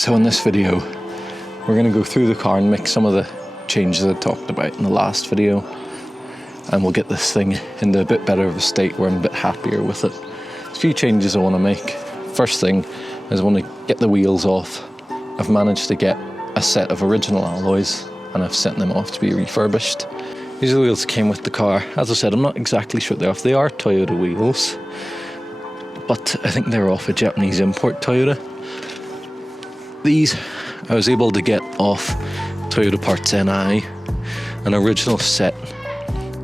So in this video, we're going to go through the car and make some of the changes I talked about in the last video, and we'll get this thing into a bit better of a state where I'm a bit happier with it. There's a few changes I want to make. First thing is I want to get the wheels off. I've managed to get a set of original alloys and I've sent them off to be refurbished. These are the wheels that came with the car. As I said, I'm not exactly sure they're off. They are Toyota wheels, but I think they're off a Japanese import Toyota. These I was able to get off Toyota Parts NI, an original set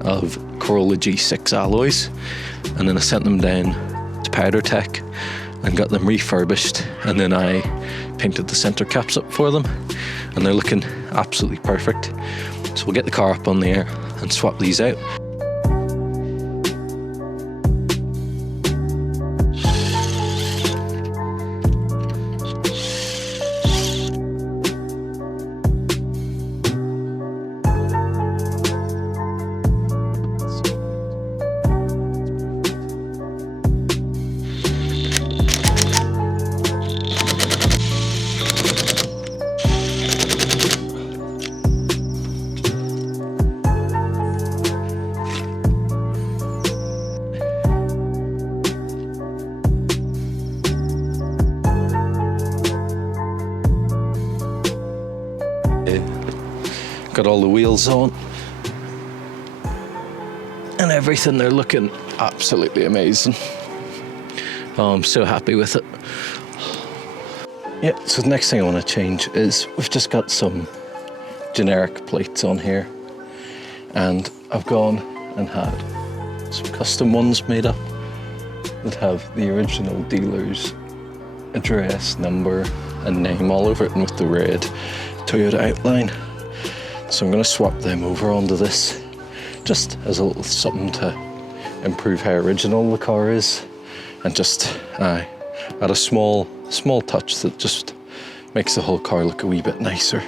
of Corolla G6 alloys, and then I sent them down to Powder Tech and got them refurbished, and then I painted the center caps up for them, and they're looking absolutely perfect. So we'll get the car up on the air and swap these out. Got all the wheels on and everything. They're looking absolutely amazing. Oh, I'm so happy with it. Yeah, so the next thing I want to change is we've just got some generic plates on here, and I've gone and had some custom ones made up that have the original dealer's address, number and name all over it, and with the red Toyota outline. So I'm going to swap them over onto this, just as a little something to improve how original the car is, and just add a small touch that just makes the whole car look a wee bit nicer.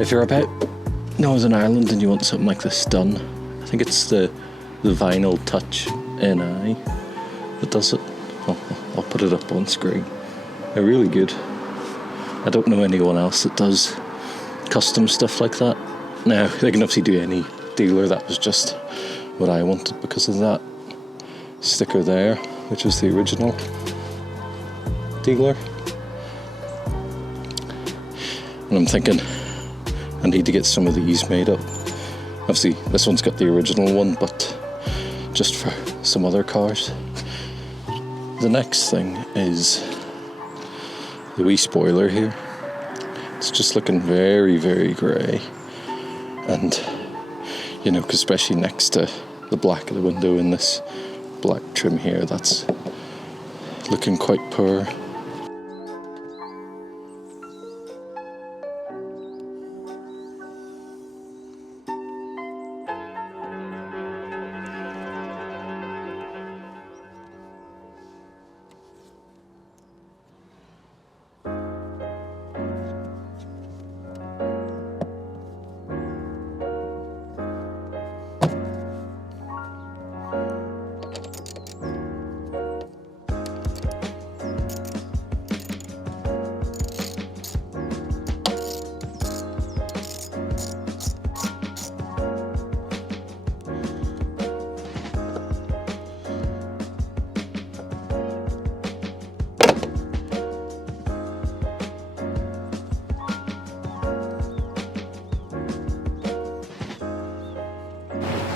If you're about Northern Ireland and you want something like this done, I think it's the Vinyl Touch NI that does it. I'll put it up on screen. They're really good. I don't know anyone else that does custom stuff like that. Now, they can obviously do any dealer. That was just what I wanted because of that sticker there, which was the original dealer. And I'm thinking I need to get some of these made up. Obviously, this one's got the original one, but just for some other cars. The next thing is the wee spoiler here. It's just looking very, very grey. And, you know, 'cause especially next to the black of the window in this black trim here, that's looking quite poor.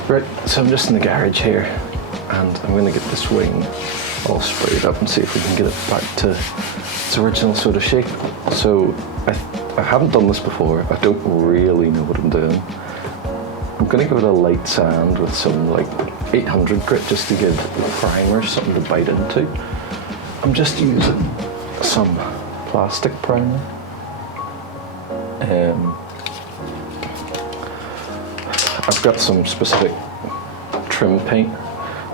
Right, so I'm just in the garage here and I'm going to get this wing all sprayed up and see if we can get it back to its original sort of shape. So I haven't done this before. I don't really know what I'm doing. I'm going to give it a light sand with some like 800 grit just to give the primer something to bite into. I'm just using some plastic primer. I've got some specific trim paint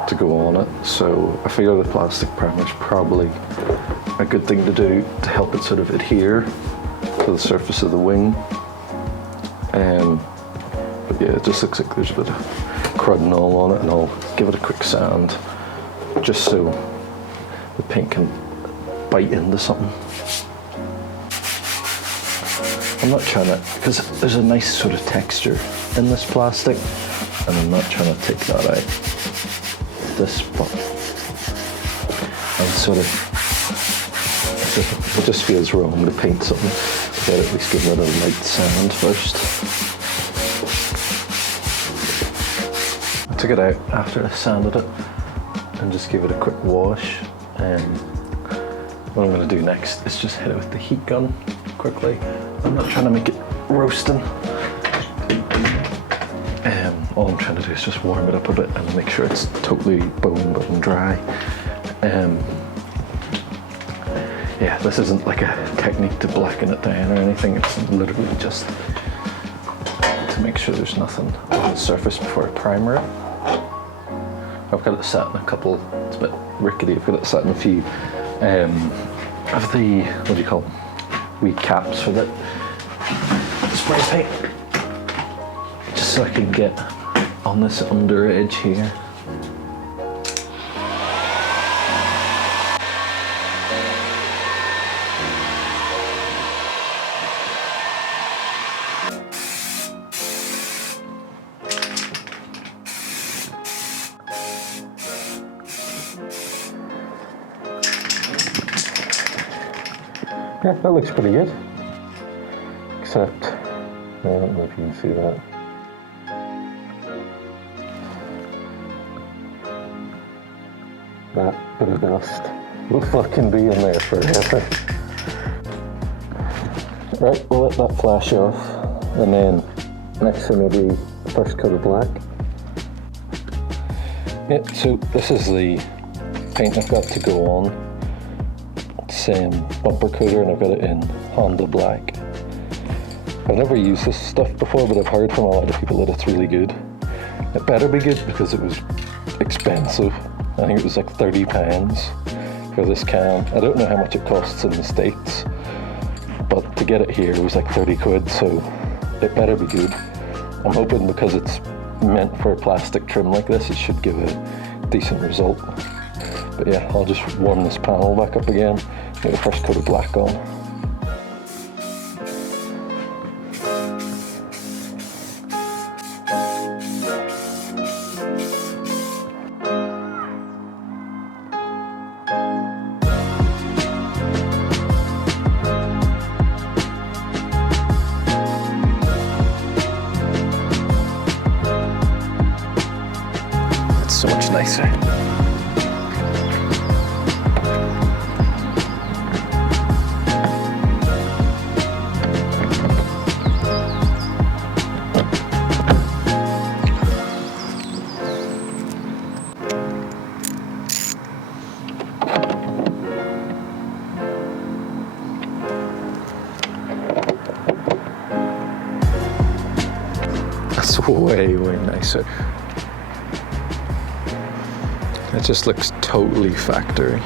to go on it, so I figure the plastic primer is probably a good thing to do to help it sort of adhere to the surface of the wing. But yeah, it just looks like there's a bit of crud and all on it, and I'll give it a quick sand just so the paint can bite into something. I'm not trying to, because there's a nice sort of texture in this plastic, and I'm not trying to take that out. This part, I'm sort of, it just feels wrong to paint something without at least giving it a light sand first. I took it out after I sanded it and just gave it a quick wash. What I'm going to do next is just hit it with the heat gun quickly. I'm not trying to make it roasting. All I'm trying to do is just warm it up a bit and make sure it's totally bone dry. Yeah, this isn't like a technique to blacken it down or anything. It's literally just to make sure there's nothing on the surface before I primer it. I've got it sat in a couple, it's a bit rickety, I've got it sat in a few of the, what do you call them, wee caps for the spray paint. Just so I can get on this under edge here. Yeah, that looks pretty good. Except, I don't know if you can see that. That bit of dust will fucking be in there forever. Right, we'll let that flash off, and then next thing will be the first coat of black. Yeah, so this is the paint I've got to go on. It's bumper coater, and I've got it in Honda Black. I've never used this stuff before, but I've heard from a lot of people that it's really good. It better be good because it was expensive. I think it was like £30 for this can. I don't know how much it costs in the States, but to get it here it was like 30 quid, so it better be good. I'm hoping because it's meant for a plastic trim like this, it should give a decent result. But yeah, I'll just warm this panel back up again, get the first coat of black on. So much nicer. That's way, way nicer. It just looks totally factory.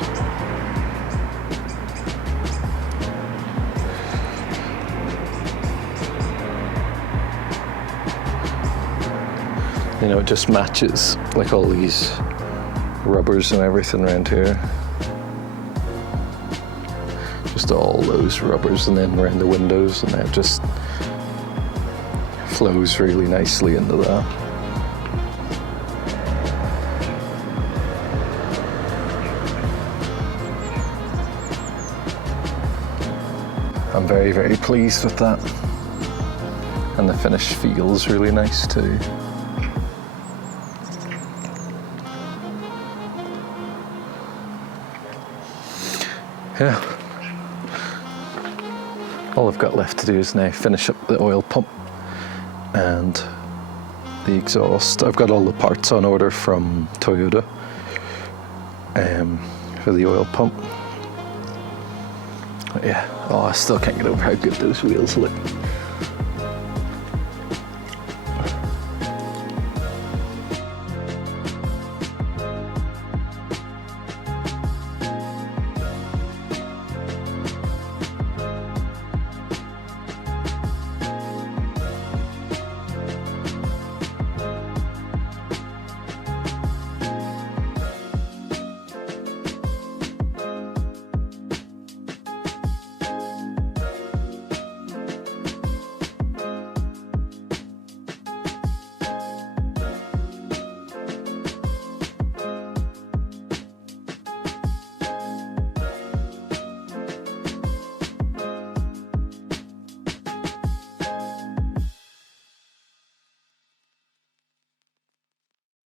You know, it just matches like all these rubbers and everything around here. Just all those rubbers, and then around the windows, and it just flows really nicely into that. I'm very, very pleased with that. And the finish feels really nice too. yeah. All I've got left to do is now finish up the oil pump and the exhaust. I've got all the parts on order from Toyota for the oil pump. But yeah, oh, I still can't get over how good those wheels look.